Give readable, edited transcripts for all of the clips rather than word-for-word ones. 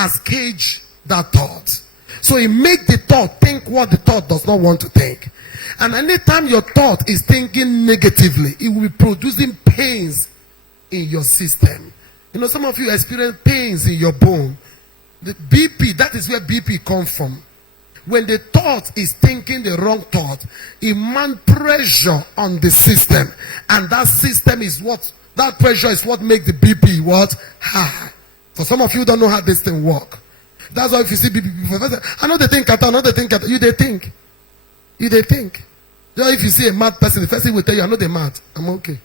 has caged that thought. So it makes the thought think what the thought does not want to think. And anytime your thought is thinking negatively, it will be producing pains in your system. You know, some of you experience pains in your bone. The BP, that is where BP comes from. When the thought is thinking the wrong thought, it mounts pressure on the system. And that system is what, that pressure is what makes the BP what? High. For some of you don't know how this thing works. That's why if you see BP, I know they think, I know they think, you they think. You they think. So if you see a mad person, the first thing will tell you, I know they're mad. I'm okay.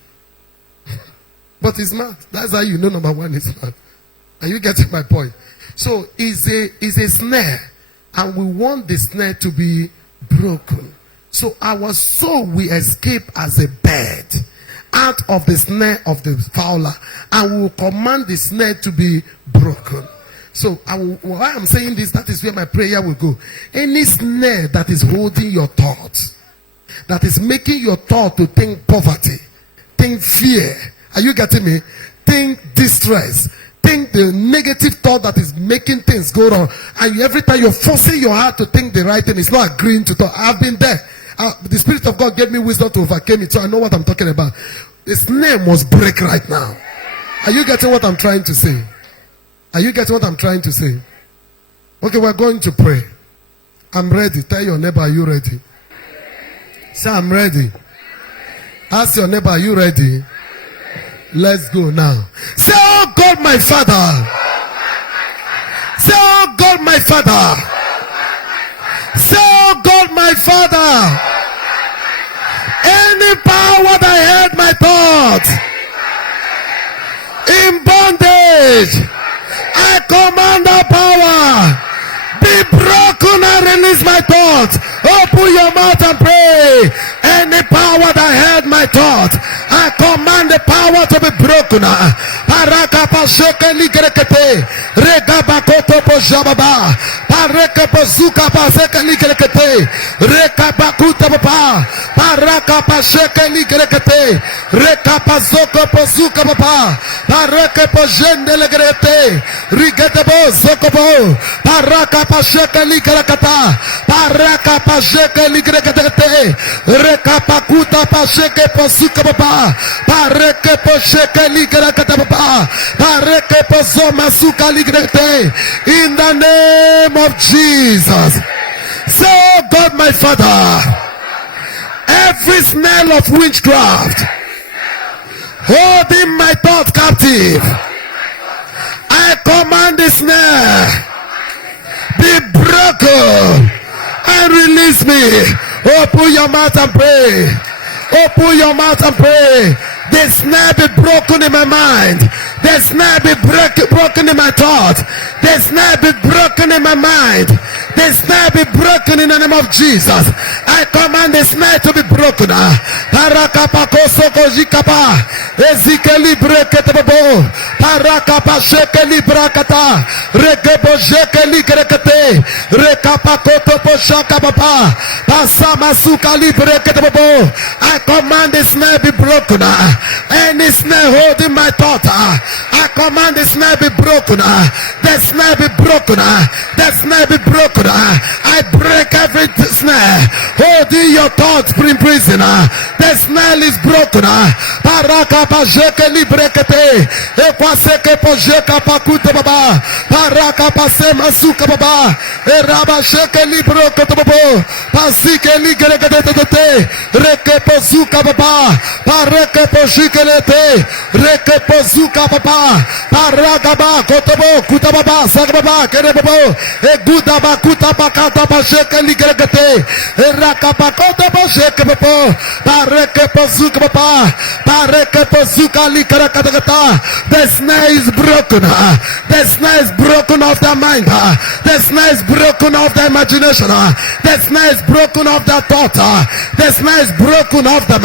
But it's mad. That's how you know number one is mad. Are you getting my point? So it's a snare. And we want the snare to be broken. So our soul will escape as a bird out of the snare of the fowler. And we will command the snare to be broken. So why I'm saying this, that is where my prayer will go. Any snare that is holding your thoughts, that is making your thought to think poverty, think fear. Are you getting me? Think distress. Think the negative thought that is making things go wrong. And every time you're forcing your heart to think the right thing, it's not agreeing to thought. I've been there. The Spirit of God gave me wisdom to overcome it, so I know what I'm talking about. The snare must break right now. Are you getting what I'm trying to say? Are you getting what I'm trying to say? Okay, we're going to pray. I'm ready. Tell your neighbor, are you ready? Say, I'm ready. Ask your neighbor, are you ready? Let's go now. Say, oh God, my Father. Say, oh God, my Father. Say, oh God, my Father. Any power that held my thoughts in bondage, I command that power be broken and release my thoughts. Open your mouth and pray. Any power that held my thought, I command the power to be broken. Parakapa shekeli grekete, regabakoto pojababa, parekepo zuka pasekeli grekete, rekabakuta baba, parakapa shekeli grekete, rekapazoko pozuka baba, parekepo jendele grete, rigetebo zokobo, parakapa shekeli grekata, parakapa shekeli grekete, rekapakuta pasheke pozuka baba, parekepo shekeli grekata baba, parekepo zoma suka ligrete, in the name of Jesus. So God my Father, every snare of witchcraft holding my thoughts captive, I command the snare be broken and release me. Open your mouth and pray. Open your mouth and pray. The snare be broken in my mind. The snare be broken in my thought. The snare be broken in my mind. The snare be broken in the name of Jesus. I command the snare to be broken. Ezekeli breketebo. Parakapa shekeli brakata. Rekebo shekeli krekete. Rekapakoto poshaka baba. Pasama sukali breketebo. I command the snare be broken. Any snare holding my thought, I command the snare be broken. The snare be broken. The snare be broken. I break every snare holding your thoughts in prison. The snare is broken. Paraka pajeke librekete. Ekwaseke pojeka pakuta baba. Paraka pasema suka baba. Eraba sheke librokoto babo. Pasike ligrekete. Reke pozuka baba. Pareke poshikelete. Reke pozuka baba. Paragaba kotobo kutababa sagbaba kerebabo. Egudaba kutabakata pasheke ligrekete. Erakapa kotobo sheke babo. Pareke pozuka baba. Pareke pozuka likrakata. The snare is broken. The snare is broken off the mind. The snare is broken off the imagination. The snare is broken off the thought. The snare is broken off them.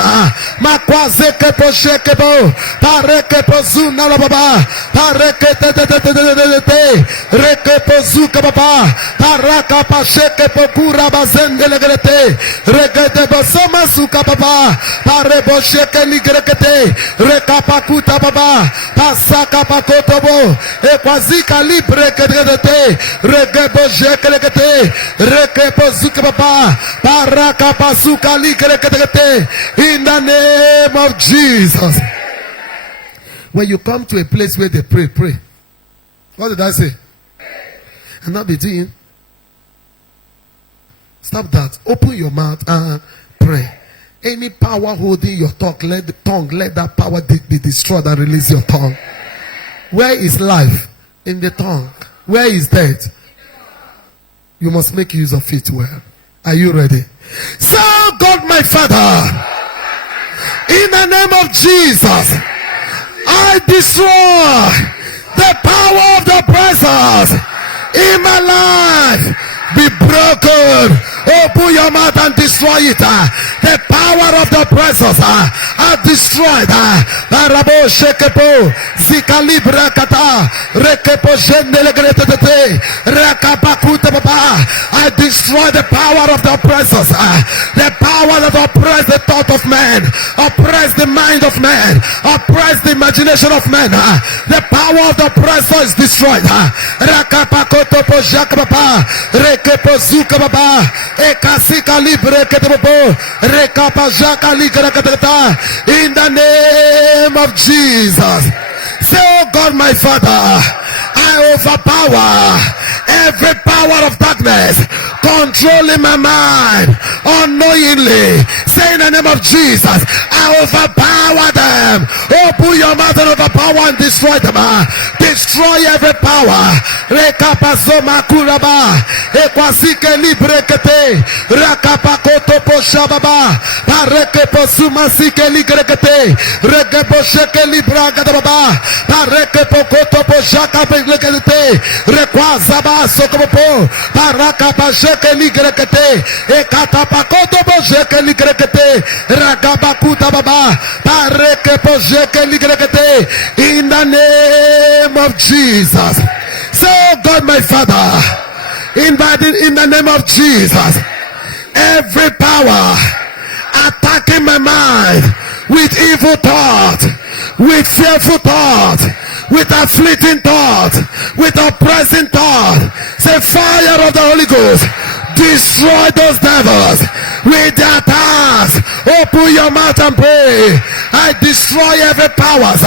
Makwazeke posheke bo. Pareke pozuna la baba. Pareke te. legrete, rekepozuka baba, paraka pasheke pokura bazende legrete, regete bosoma suka baba, parebosheke ligrekete, rekapakuta baba, pasaka pakotobo, ekwazika libre kedrete, regebosheke legete, rekepozuka baba, paraka pasuka ligrekete, in the name of Jesus. When you come to a place where they pray, pray. What did I say? And not be doing. Stop that. Open your mouth and pray. Any power holding your tongue, let that power be destroyed and release your tongue. Where is life? In the tongue. Where is death? You must make use of it well. Are you ready? So, God my Father, in the name of Jesus, I destroy the power of the oppressors in my life. Be broken. Open your mouth and destroy it. The power of the oppressors are destroyed. Rabo shekepo, zikalibra kata, rekepo jendelegrete, rakapakuta baba. I destroy the power of the oppressors. The power that oppress the thought of man, oppress the mind of man, oppress the imagination of man. The power of the oppressor is destroyed. Rakapakoto pojakababa, rekepo zuka baba. In the name of Jesus. Say, oh God my Father, I overpower every power of darkness controlling my mind unknowingly. Say in the name of Jesus, I overpower them. Open your mouth and overpower and destroy them. Destroy every power. Rekapasoma kuraba, ekwasike librekete, rakapakoto poshababa, parekeposuma sike ligrekete, rekeposheke libragadababa, parekepokoto poshaka begrekete, rekwazaba sokopo, parakapasheke ligrekete, ekatapakoto posheke ligrekete, rakabakuta baba, parekeposheke ligrekete, in the name of Jesus. So, God my Father, in the name of Jesus, every power attacking my mind with evil thought, with fearful thought, with afflicting thought, with oppressing thought, say fire of the Holy Ghost, destroy those devils with their attacks. Open your mouth and pray. I destroy every powers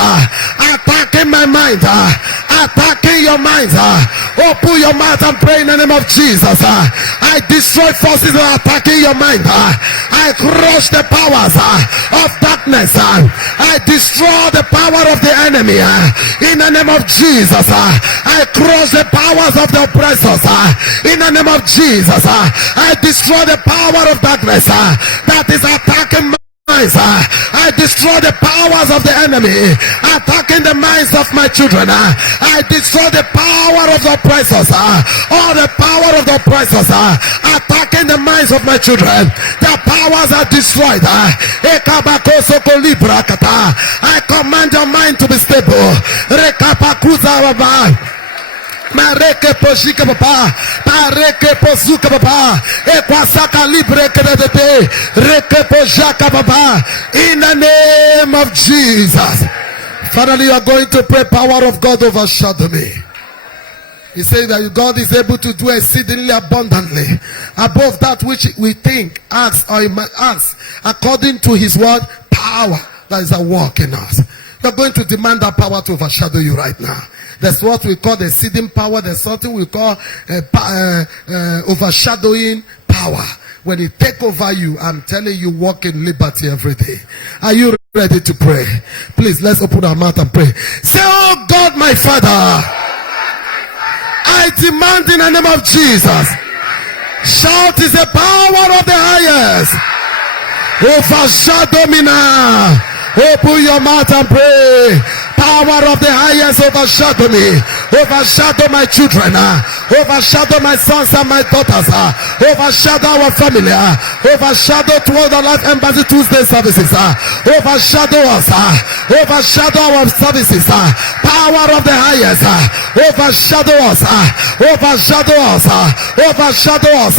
attacking my mind, attacking your mind. Open your mouth and pray in the name of Jesus. I destroy forces that are attacking your mind. I crush the powers of darkness. I destroy the power of the enemy in the name of Jesus. I crush the powers of the oppressors in the name of Jesus. I destroy the power of darkness that is attacking my minds. I destroy the powers of the enemy attacking the minds of my children. I destroy the power of the oppressors. All the power of the oppressors attacking the minds of my children. The powers are destroyed. I command your mind to be stable. Mareke poshika papa, pareke posuka papa, ekwasaka libre kedete, reke poshaka papa, in the name of Jesus. Finally, you are going to pray, power of God overshadow me. He says that God is able to do exceedingly abundantly above that which we think, ask, or ask, according to his word, power that is at work in us. You're going to demand that power to overshadow you right now. That's what we call the exceeding power. There's something we call overshadowing power. When it take over you, I'm telling you, walk in liberty every day. Are you ready to pray? Please, let's open our mouth and pray. Say, oh God, my Father, I demand in the name of Jesus. Shout is the power of the highest. Overshadow me now. Open your mouth and pray. Power of the highest overshadow me. overshadow my children, overshadow my sons and my daughters, overshadow our family, overshadow toward the Life Embassy Tuesday services, overshadow us, overshadow our services, power of the highest, overshadow us, overshadow us, overshadow us,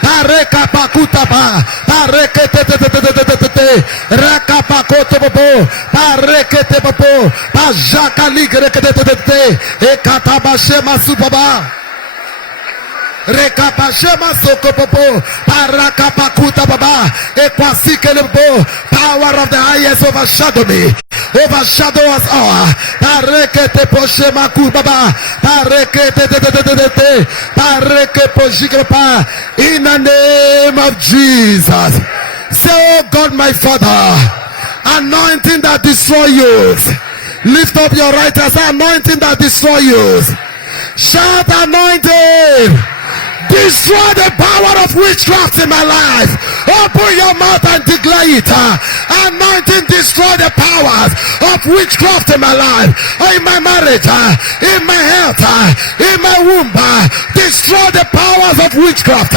Pareka Pakutaba, Parekete, Rakapakotobo, Parekete Popo, Pajaka Ligrekete, Ekatabashema Supaba. Rekapashema sokopopo, parakapakuta baba, ekwasikelebo, power of the highest overshadow me, overshadow us all, parekete poshema kubaba, parekete, pareke poshikapa, in the name of Jesus. Say, oh God, my Father, anointing that destroy you. Lift up your right hand, say, anointing that destroy you. Shout, anointing. Destroy the power of witchcraft in my life. Open your mouth and declare it. Anointing, destroy the powers of witchcraft in my life, in my marriage, in my health, in my womb. Destroy the powers of witchcraft.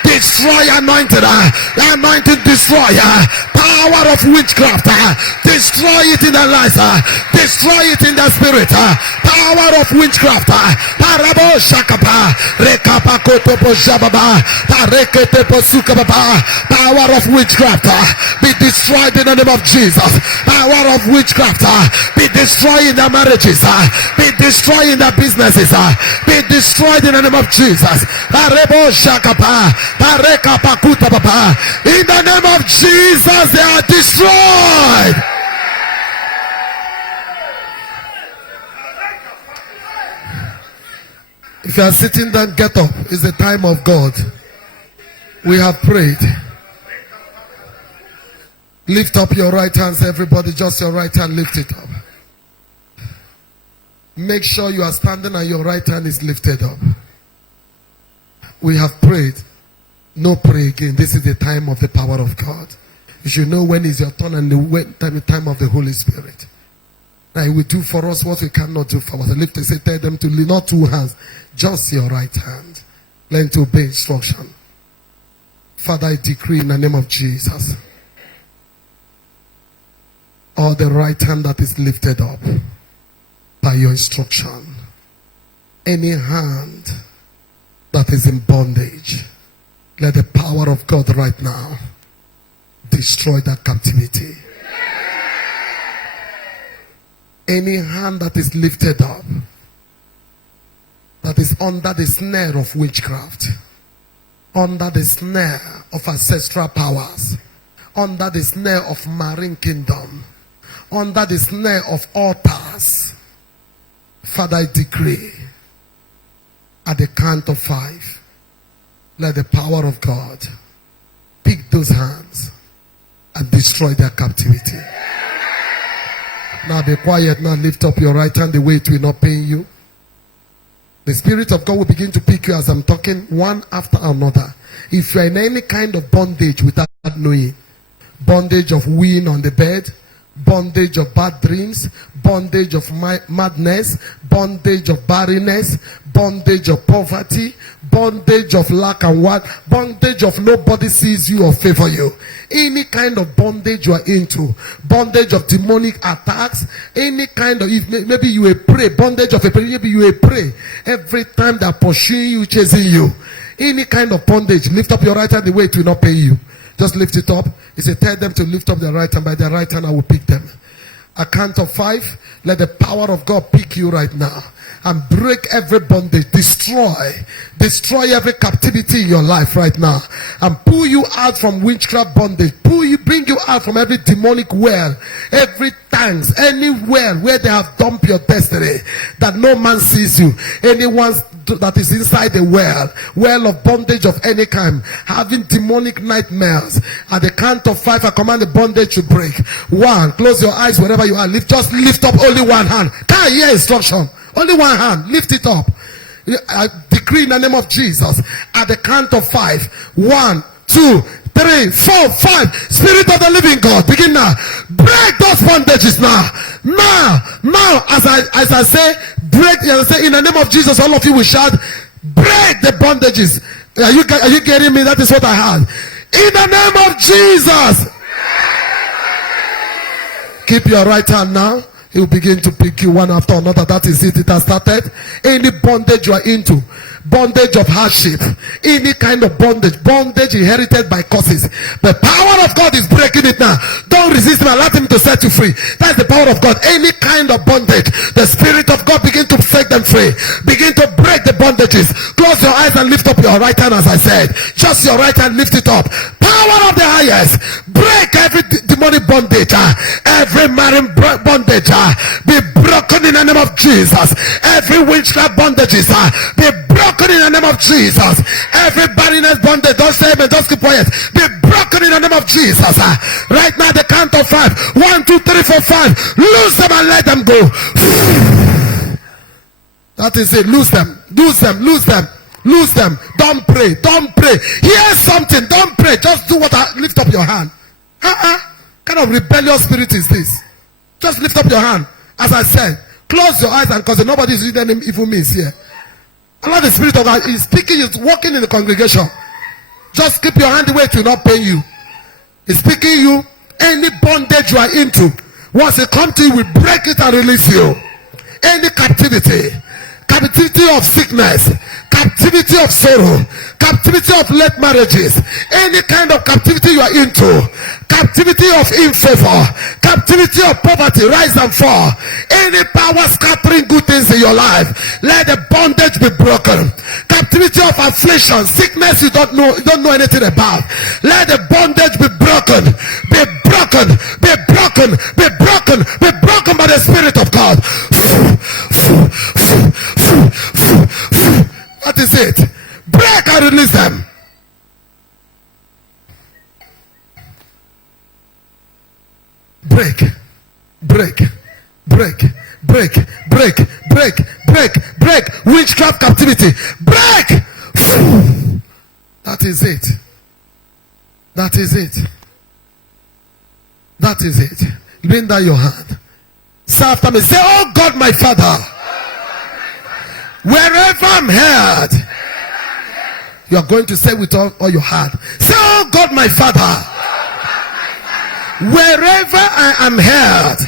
Destroy anointing. Anointing, destroy power of witchcraft. Destroy it in the life. Destroy it in the spirit. Power of witchcraft. Parabo shakapa. Rekapakoto poshababa. Parekete posukababa. Power of witchcraft. Be destroyed in the name of Jesus. Power of witchcraft. Be destroyed in the marriages. Be destroyed in the businesses. Be destroyed in the name of Jesus. Parebo shakapa. Parekapakuta baba. In the name of Jesus, they are destroyed. If you are sitting down, get up. It's the time of God. We have prayed. Lift up your right hands, everybody. Just your right hand, lift it up. Make sure you are standing and your right hand is lifted up. We have prayed. No pray again. This is the time of the power of God. You should know when is your turn and the time of the Holy Spirit. Now he will do for us what we cannot do for us. Lift and say, tell them to lean, not two hands, just your right hand. Learn to obey instruction. Father, I decree in the name of Jesus, all the right hand that is lifted up by your instruction, any hand that is in bondage, let the power of God right now destroy that captivity. Any hand that is lifted up, that is under the snare of witchcraft, under the snare of ancestral powers, under the snare of marine kingdom, under the snare of altars, Father, I decree at the count of 5, let the power of God pick those hands and destroy their captivity. Now be quiet. Now lift up your right hand the way it will not pain you. The Spirit of God will begin to pick you as I'm talking, one after another. If you're in any kind of bondage without knowing, bondage of weighing on the bed, bondage of bad dreams, bondage of madness, bondage of barrenness, bondage of poverty, bondage of lack and want, bondage of nobody sees you or favor you. Any kind of bondage you are into, bondage of demonic attacks, any kind of, if maybe you a prey, bondage of a prey, maybe you a prey, every time they're pursuing you, chasing you, any kind of bondage, lift up your right hand the way it will not pay you. Just lift it up. He said, tell them to lift up their right hand. By their right hand, I will pick them. A count of 5. Let the power of God pick you right now. And break every bondage. Destroy every captivity in your life right now. And pull you out from witchcraft bondage. Bring you out from every demonic well. Every tanks. Anywhere where they have dumped your destiny. That no man sees you. Anyone that is inside the well of bondage of any kind, having demonic nightmares. At the count of 5, I command the bondage to break. 1, close your eyes wherever you are. Just lift up only one hand. Can't hear instruction. Only one hand. Lift it up. I decree in the name of Jesus. At the count of 5. 1, 2, 3, 4, 5. Spirit of the living God, begin now. Break those bondages now. Now, as I say, break. As I say, in the name of Jesus, all of you will shout, break the bondages. Are you getting me? That is what I had. In the name of Jesus. Keep your right hand now. He will begin to pick you one after another. That is it. It has started. Any bondage you are into, bondage of hardship, any kind of bondage inherited by curses, the power of God is breaking it now. Don't resist him. Allow him to set you free. That's the power of God. Any kind of bondage, the Spirit of God begin to set them free. Begin to break the bondages. Close your eyes and lift up your right hand, as I said. Just your right hand, lift it up. Power of the highest. Break every demonic bondage. Every marine bondage. Be broken in the name of Jesus. Every witchcraft bondages be broken in the name of Jesus. Every barrenness bondage, don't say amen, just keep quiet. Be broken in the name of Jesus. Right now, the count of 5. 1, 2, 3, 4, 5. Lose them and let them go. That is it. Lose them. Lose them. Lose them. Lose them. Don't pray. Don't pray. Hear something. Don't pray. Just do what lift up your hand. Kind of rebellious spirit is this? Just lift up your hand. As I said, close your eyes, and because nobody is reading any evil means here. Allow the Spirit of God is speaking, is walking in the congregation. Just keep your hand the way it will not pain you. He's speaking you. Any bondage you are into, once it comes to you, we break it and release you. Any captivity of sickness, captivity of sorrow, captivity of late marriages, any kind of captivity you are into, captivity of infavor, captivity of poverty, rise and fall, any power scattering good things in your life, let the bondage be broken. Captivity of affliction, sickness you don't know anything about, let the bondage be broken, be broken, be broken, be broken, be broken by the Spirit of God. That is it. Break and release them. Break, break, break, break, break, break, break, break. Witchcraft captivity. Break. That is it. That is it. That is it. Bring down your hand. Say after me. Say, oh God, my Father. Wherever I'm heard, you are going to say with all your heart. Say, oh God, my Father. Wherever I am heard.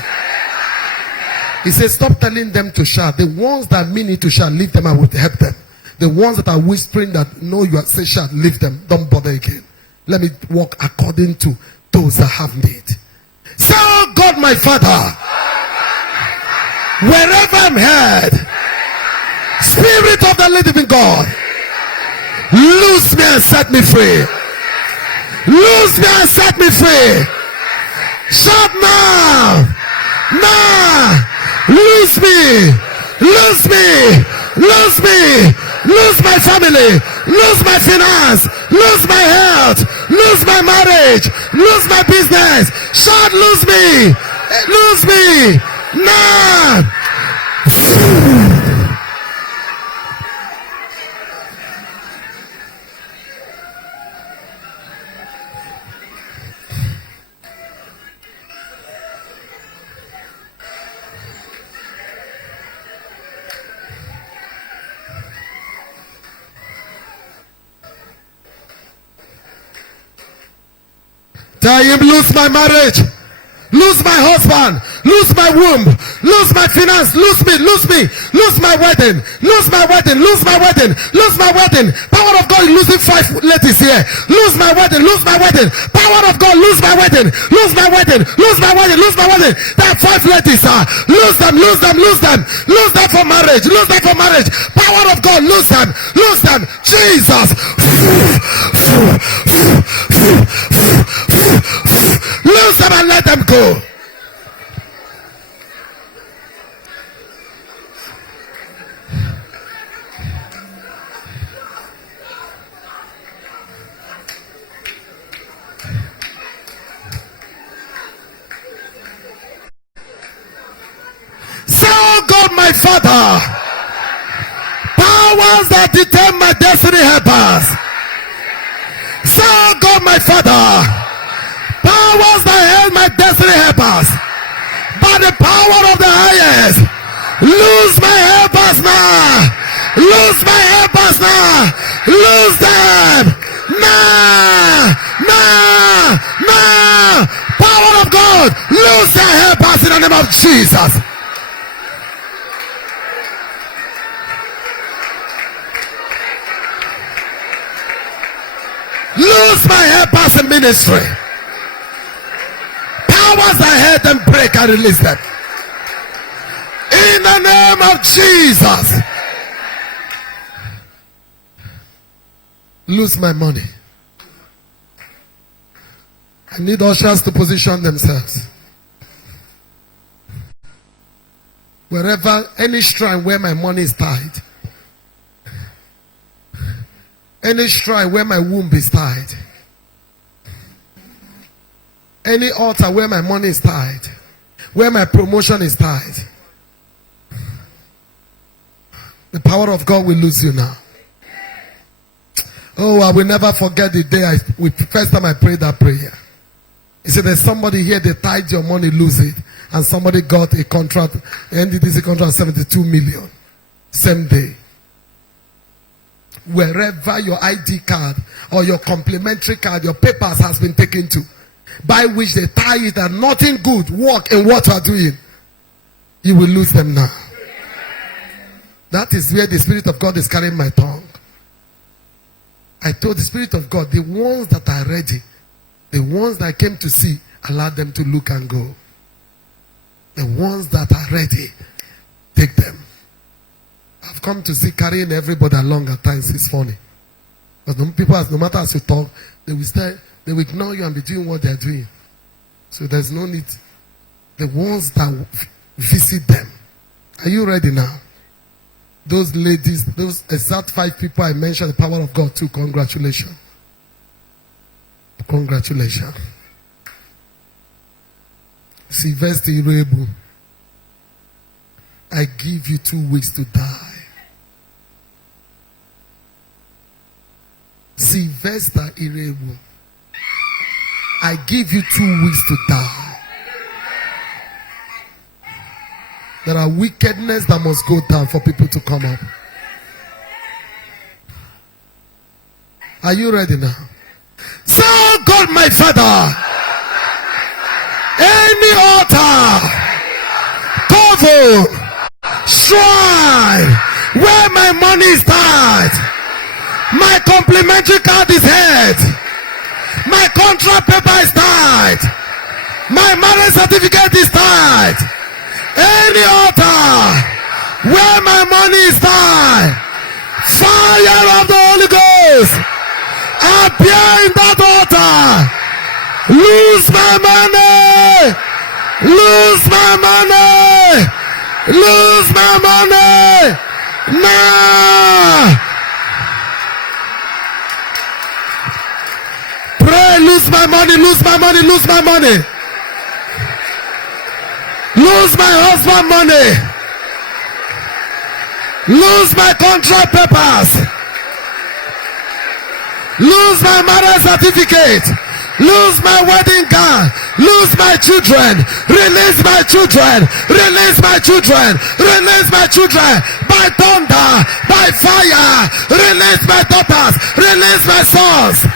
He says, stop telling them to shout. The ones that mean it to shout, leave them, I will help them. The ones that are whispering that know you are saying shout, leave them. Don't bother again. Let me walk according to those that have need. Say, oh God, my Father. Wherever I'm heard. Spirit of the living God, loose me and set me free. Loose me and set me free. Shout now. Now. Loose me. Loose me. Loose me. Lose my family. Lose my finance. Lose my health. Lose my marriage. Lose my business. Shout, lose me. Lose me. Now. Tell him, lose my marriage, lose my husband, lose my womb, lose my finance, lose me, lose my wedding, lose my wedding, lose my wedding, lose my wedding. Power of God, losing 5 ladies here. Lose my wedding, lose my wedding. Power of God, lose my wedding, lose my wedding, lose my wedding, lose my wedding. There are 5 ladies, lose them, lose them, lose them, lose them for marriage, lose them for marriage. Power of God, lose them, lose them. Jesus. Lose them and let them go. So God, my Father, powers that determine my destiny helpers. So God, my Father, powers that held my destiny helpers, by the power of the highest, lose my helpers now. Lose my helpers now. Lose them now. Now. Now. Power of God, lose their helpers in the name of Jesus. Lose my helpers in ministry. Powers that held them break and release them. In the name of Jesus. Lose my money. I need ushers to position themselves. Wherever, any shrine where my money is tied, any shrine where my womb is tied, any altar where my money is tied, where my promotion is tied, the power of God will lose you now. Oh, I will never forget the day first time I prayed that prayer. He said, there's somebody here, they tied your money, lose it. And somebody got a contract, NDDC contract, 72 million. Same day. Wherever your ID card or your complimentary card, your papers has been taken to, by which they tie it and nothing good work in what you are doing, you will lose them now. That is where the Spirit of God is carrying my tongue. I told the Spirit of God, the ones that are ready, the ones that I came to see, allow them to look and go. The ones that are ready, take them. I've come to see carrying everybody along at times is funny. Because people, no matter as you talk, they will ignore you and be doing what they're doing. So there's no need. The ones that visit them. Are you ready now? Those ladies, those exact 5 people I mentioned, the power of God too. Congratulations. Congratulations. Sylvester Irebu, I give you 2 weeks to die. Sylvester Irebu, I give you 2 weeks to die. There are wickedness that must go down for people to come up. Are you ready now? So God, my Father, any altar, cover, shrine, where my money is tied, my complimentary card is held, my contract paper is tied, my marriage certificate is tied. Any altar where my money is tied, fire of the Holy Ghost, appear in that altar. Lose my money. Lose my money. Lose my money. Now. Pray, lose my money, lose my money, lose my money. Lose my husband money. Lose my contract papers. Lose my marriage certificate. Lose my wedding gown. Lose my children. Release my children. Release my children. Release my children. By thunder. By fire. Release my daughters. Release my sons.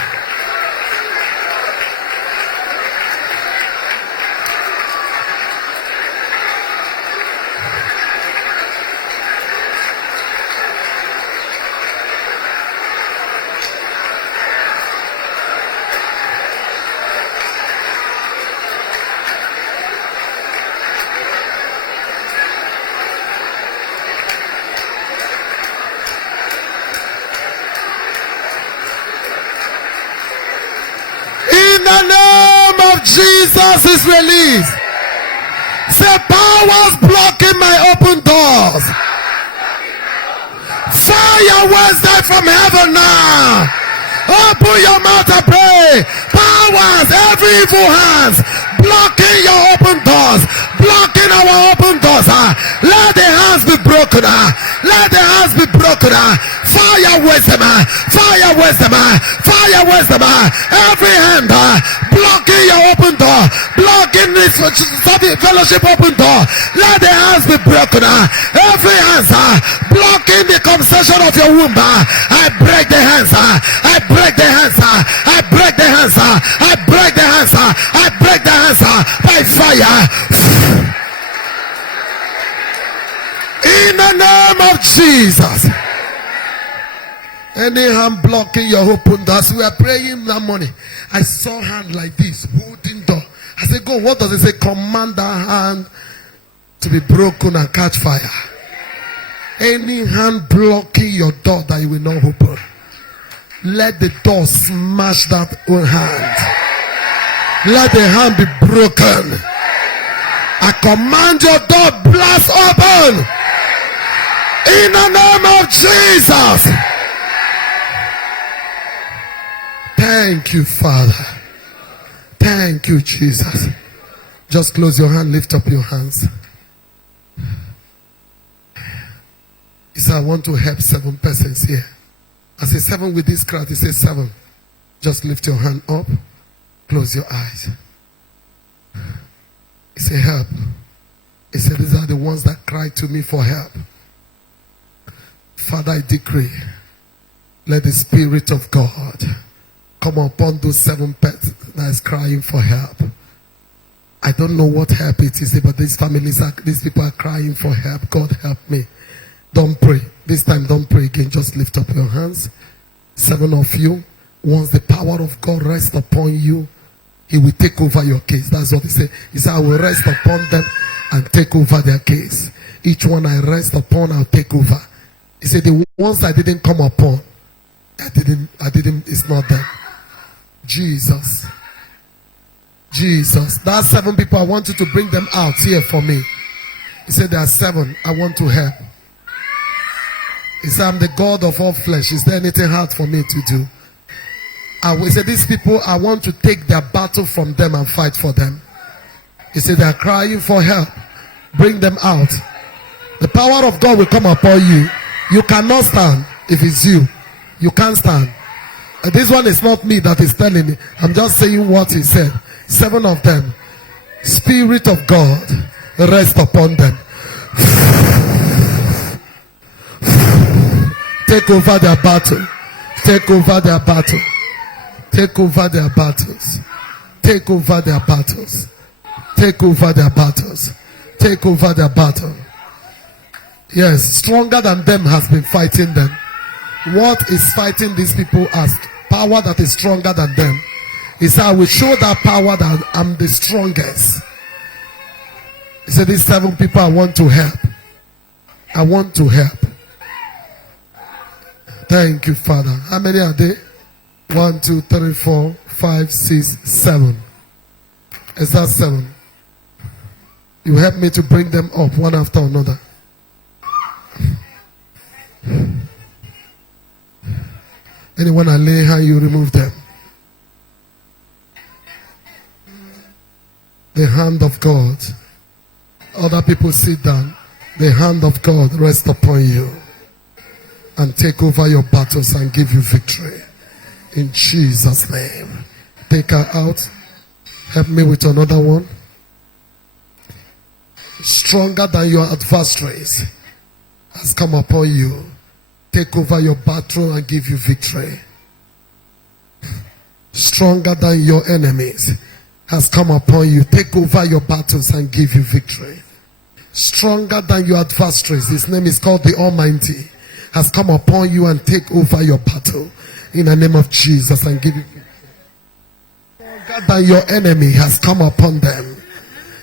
The name of Jesus is released. Say, powers blocking my open doors. Fire Wednesday from heaven now. Open your mouth and pray. Powers, every evil hands blocking your open doors, blocking our open doors. Let the hands be broken. Let the hands be broken. Fire wisdom. Fire wisdom. Fire wisdom. Every hand blocking your open door, blocking this fellowship open door, let the hands be broken. Every hands blocking the conversation of your womb, I break the hands. I break the hands. I break the hands. I break the hands. I break the hands by fire. In the name of Jesus. Any hand blocking your open doors. We are praying that morning. I saw hand like this, holding door. I said, God, what does it say? Command that hand to be broken and catch fire. Any hand blocking your door that you will not open, let the door smash that own hand. Let the hand be broken. I command your door blast open. In the name of Jesus. Thank you, Father. Thank you, Jesus. Just close your hand, lift up your hands. He said, I want to help 7 persons here. I say 7 with this crowd. He says 7. Just lift your hand up. Close your eyes. He said, help. He said, these are the ones that cry to me for help. Father, I decree, let the Spirit of God come upon those 7 pets that is crying for help. I don't know what help it is, but these people are crying for help. God help me. Don't pray. This time don't pray again. Just lift up your hands. 7 of you. Once the power of God rests upon you, He will take over your case. That's what He said. He said, I will rest upon them and take over their case. Each one I rest upon, I'll take over. He said, the ones I didn't come upon, I didn't, it's not them. Jesus. Jesus. That's 7 people. I want you to bring them out here for me. He said, there are 7. I want to help. He said, I'm the God of all flesh. Is there anything hard for me to do? He said, these people, I want to take their battle from them and fight for them. He said, they are crying for help. Bring them out. The power of God will come upon you. You cannot stand if it's you. You can't stand. This one is not me that is telling me. I'm just saying what he said. 7 of them. Spirit of God, rest upon them. Take over their battle. Take over their battle. Take over their battles. Take over their battles. Take over their battles. Take over their battle. Yes, stronger than them has been fighting them. What is fighting these people as power that is stronger than them? He said, I will show that power that I'm the strongest. He said, these 7 people I want to help. I want to help. Thank you, Father. How many are they? 1, 2, 3, 4, 5, 6, 7. Is that 7? You help me to bring them up one after another. Anyone I lay hand, you remove them. The hand of God. Other people sit down. The hand of God rest upon you and take over your battles and give you victory. In Jesus' name. Take her out. Help me with another one. Stronger than your adversaries has come upon you. Take over your battle and give you victory. Stronger than your enemies has come upon you. Take over your battles and give you victory. Stronger than your adversaries. His name is called the Almighty. Has come upon you and take over your battle. In the name of Jesus and give you victory. Stronger than your enemy has come upon them.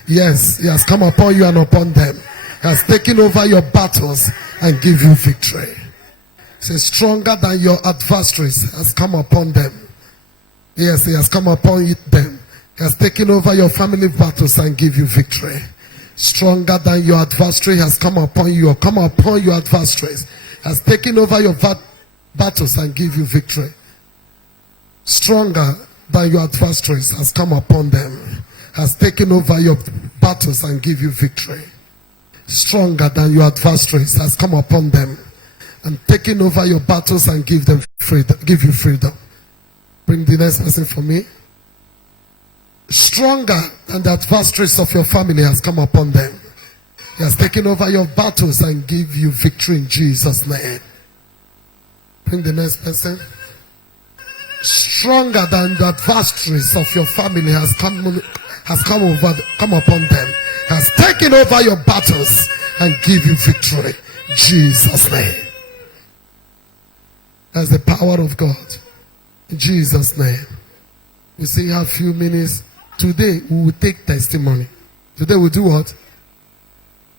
Yes, he has come upon you and upon them. He has taken over your battles and give you victory. Say, stronger than your adversaries has come upon them. Yes, he has come upon them. He has taken over your family battles and give you victory. Stronger than your adversary has come upon you or come upon your adversaries. Has taken over your battles and give you victory. Stronger than your adversaries has come upon them. Has taken over your battles and give you victory. Stronger than your adversaries has come upon them. and taking over your battles and give them freedom, give you freedom. Bring the next person for me. Stronger than the adversaries of your family has come upon them. He has taken over your battles and give you victory in Jesus' name. Bring the next person. Stronger than the adversaries of your family has come upon them. Has taken over your battles and give you victory. Jesus' name. That's the power of God. In Jesus' name. We still have a few minutes. Today we will take testimony. Today we'll do what?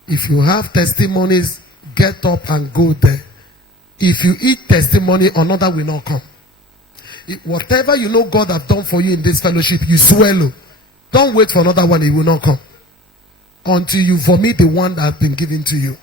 If you have testimonies, get up and go there. If you eat testimony, another will not come. Whatever you know God have done for you in this fellowship, you swallow. Don't wait for another one, it will not come. Until you vomit the one that has been given to you.